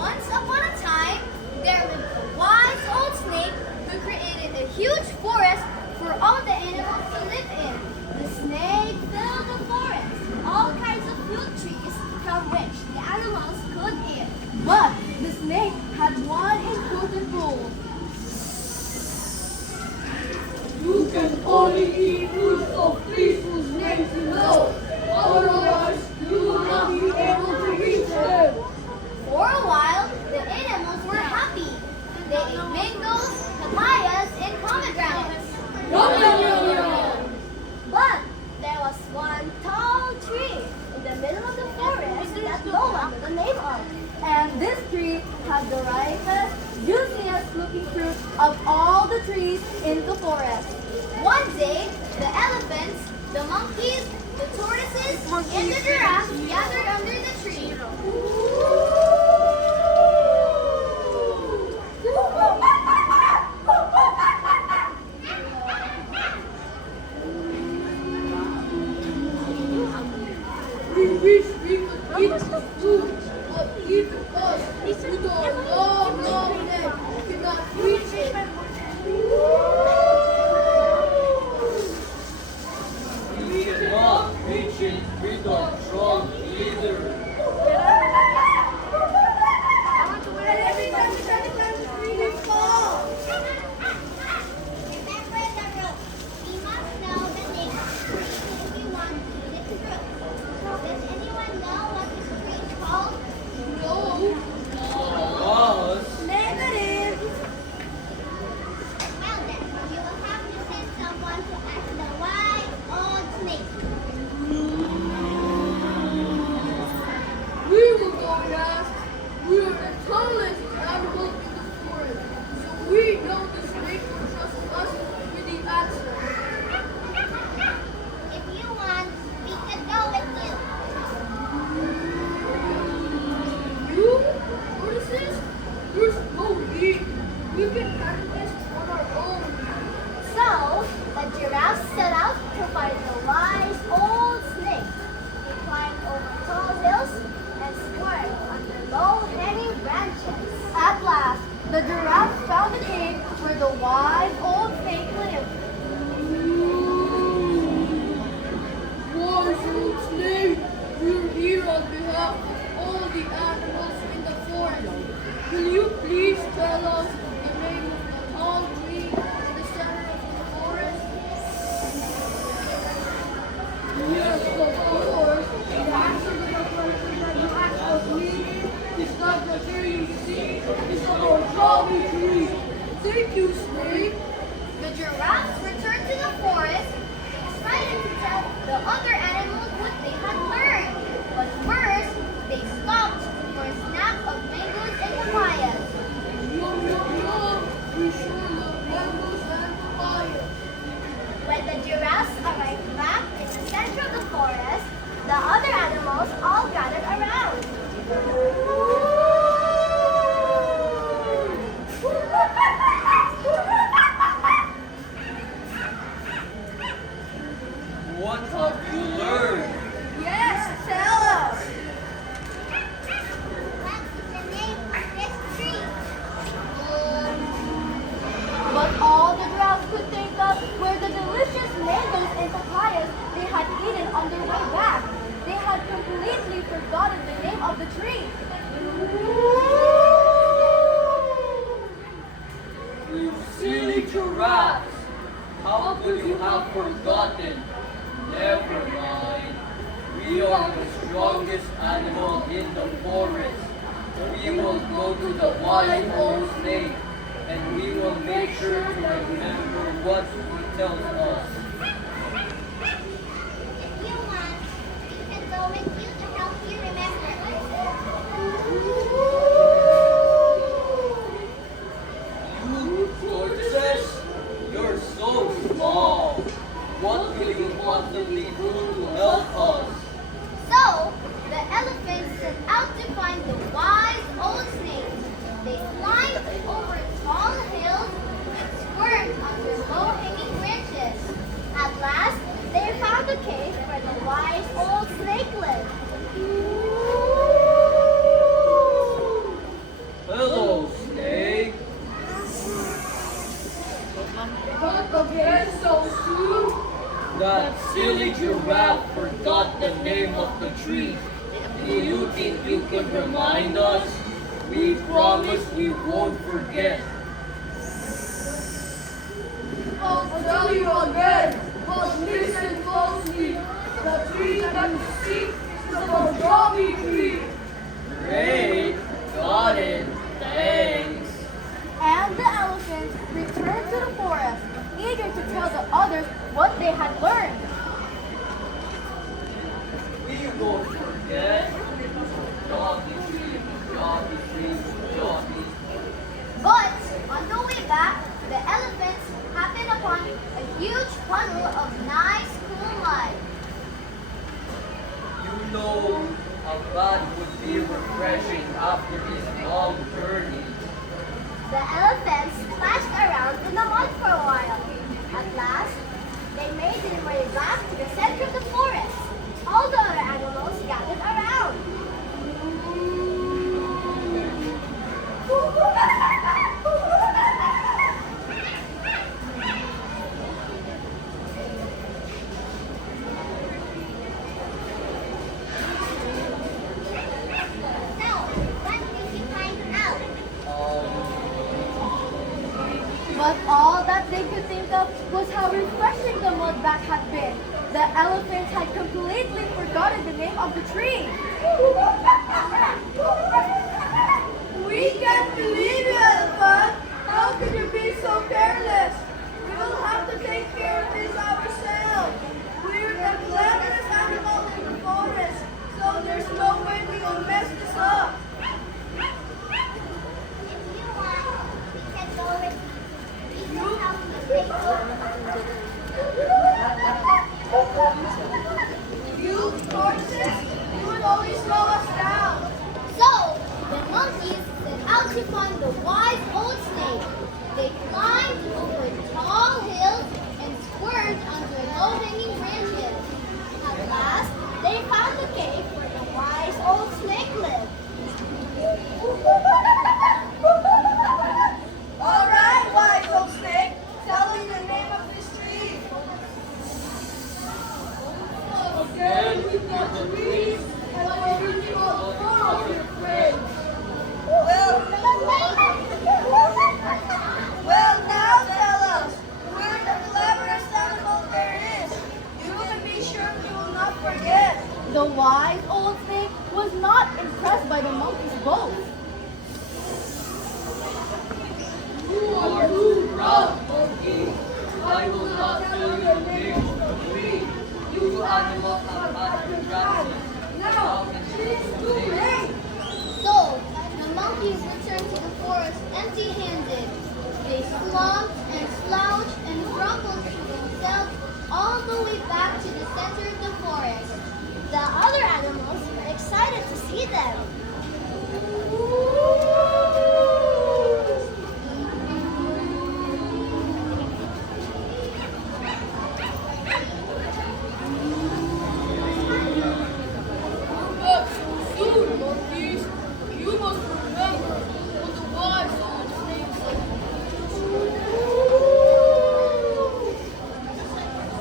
Once upon a time, there lived a wise old snake who created a huge forest for all the animals to live in. The snake filled the forest with all kinds of fruit trees from which the animals could eat. But the snake had one important rule. You can only eat fruits of trees whose names you know. Otherwise, you will not be able to reach them. For a while, the animals were happy. They ate mangoes, papayas, and pomegranates. Yum, yum, yum, yum. But there was one tall tree in the middle of the forest that no one knew the name of. And this tree had the ripest, juiciest looking fruit of all the trees in the forest. One day, the elephants, the monkeys, the tortoises, and the giraffes gathered under the tree. We wish we could eat the fruit, but even us, with our long, long neck, cannot reach it. We cannot reach it with our trunk either. And every time we try to climb the tree, we fall. Remember the rule. We must know the name of the tree if we want to eat its fruit. Does anyone know what this tree is called? No. Us. Negative. Well then, you will have to send someone to ask the wise old snake. We will go and ask. We are the tallest animals in the forest, so we know the snake will trust us with the answer. If you want, we can go with you. You? Tortoises? There's no need. We can handle this on our own. So, the giraffes set out to find the wise old snake. They climbed over tall hills and squirmed under low-hanging branches. At last, the giraffe found a cave where the wise old snake lived. Wise old snake, we're here on behalf of all the animals in the forest. Will you please tell us the name of the tall tree in the center of the forest? Yes, of course. The answer to the question that you asked of me is not the tree you see, it's the origami tree. Thank you, snake. The giraffes returned to the forest, excited to tell the other animals what they had learned. But first, they stopped for a snack of mangoes and papayas. Yum, yum, yum. We sure love mangoes and papaya. When the giraffes arrived back in the center of the forest, the other animals all gathered around. What have you learned? Yes, tell us. What is the name of this tree? But all the giraffes could think of were the delicious mangoes and papayas they had eaten on their way back. They had completely forgotten the name of the tree. You silly giraffes! How could you have forgotten? Never mind. We are the strongest animal in the forest. We will go to the wise old snake, and we will make sure to remember what he tells us. If you want, we can go with you to help you remember. You tortoises, you're so small. What will you possibly do to help us? So, the elephants set out to find the wise old snake. They climbed over tall hills and squirmed under low-hanging branches. If you could remind us, we promise we won't forget. I'll tell you again, but listen closely. The tree that you see is the Bogomi tree. Great, got it, thanks. And the elephants returned to the forest, eager to tell the others what they had learned. We won't forget. Doggy tree, doggy tree, doggy. But on the way back, the elephants happened upon a huge funnel of nice, cool mud. You know, a bath would be refreshing after this long journey. The elephants splashed around in the mud for a while. At last, they made their way back to the center of the forest. All the other animals gathered around. So, what did you find out? But all that they could think of was how refreshing the mud bath had been. The elephants had completely forgotten the name of the tree. We can't believe it, elephant. How could you be so careless? We will have to take care of this ourselves. We're the cleverest animals in the forest, so there's no way we will mess this up. If you want, we can go with you. We can help you take over. You horses, you would always slow us down. So, the monkeys set out to find the wise old snake. They climbed over tall hills and squirmed under low-hanging branches. At last, they found the cave where the wise old snake lived. All right, wise old snake, tell me the name of this tree. Again with the trees, and everything all full of your friends. Well, now tell us, we're the cleverest animal there is. You can be sure we will not forget. The wise old snake was not impressed by the monkey's boast. You are too proud, monkey. I will not tell you the name of the tree. You animals have had your chances. Now, it is too late. So, the monkeys returned to the forest empty-handed. They slumped and slouched and grumbled to themselves all the way back to the center of the forest. The other animals were excited to see them. But soon, monkeys, you must remember what the wise old snake said.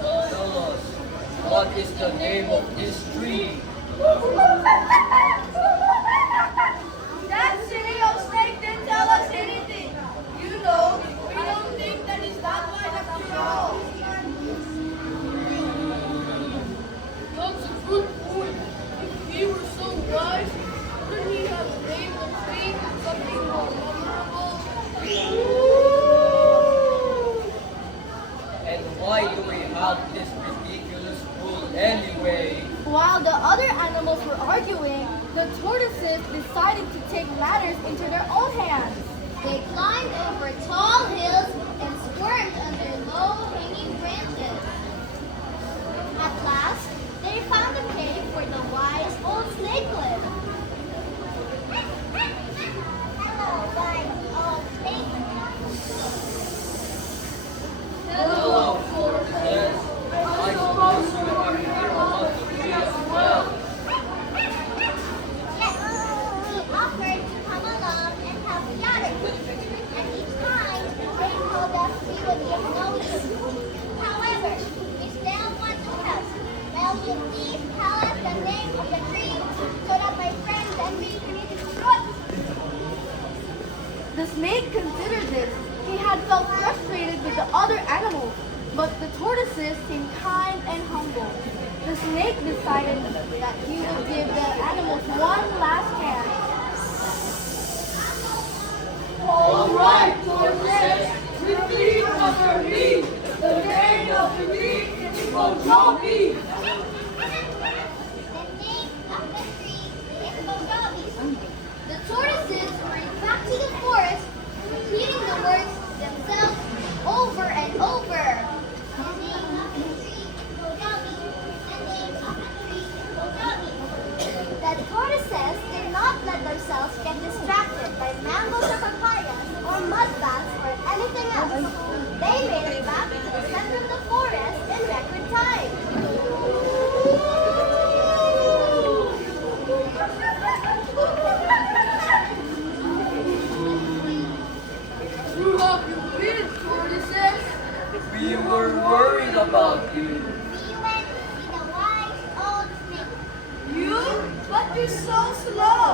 Tell us, what is the name of this tree? That silly old snake didn't tell us anything. You know, we don't think that it's that wise after all. That's a good point. If he were so wise, wouldn't he have named the tree something more memorable? And why do we have this ridiculous rule anyway? While the other animals were arguing, the tortoises decided to take matters into their own hands. They climbed over tall hills and squirmed under low-hanging branches. At last, they found a cave where the wise old snake lived. Hello, wise old snake. Hello, tortoises. I suppose you are here about the tree as well. Yes, we offered to come along and help gather it. And each time, they told us we would be of no use. However, we still want to help. Will you please tell us the name of the tree so that my friend snake considered this. He had felt frustrated with the other animals, but the tortoises seemed kind and humble. The snake decided that he would give the animals one last chance. All right, tortoises, repeat after me. The name of the week is Mojobi. The name of the tree is Mojobi. The tortoises hurried back to the forest, repeating the words themselves over and over. The name of the tree is Mojobi. The name of the tree is Mojobi. The tortoises did not let themselves get distracted by mangoes or papayas or mud baths or anything else. They made it back to the center of the forest in record time. Who have you been, tortoises? We were worried about you. We went to see the wise old snake. You? But you're so slow.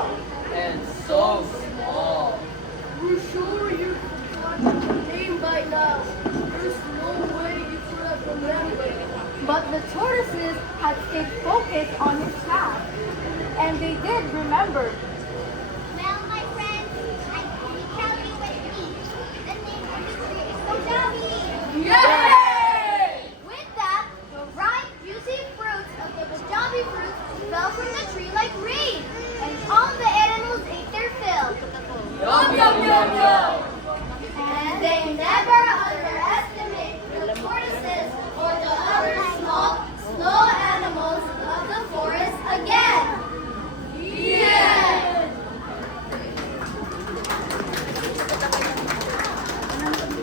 And so small. We're sure you've forgotten the name by now. There's no way you could have remembered. But the tortoises had stayed focused on his task, and they did remember.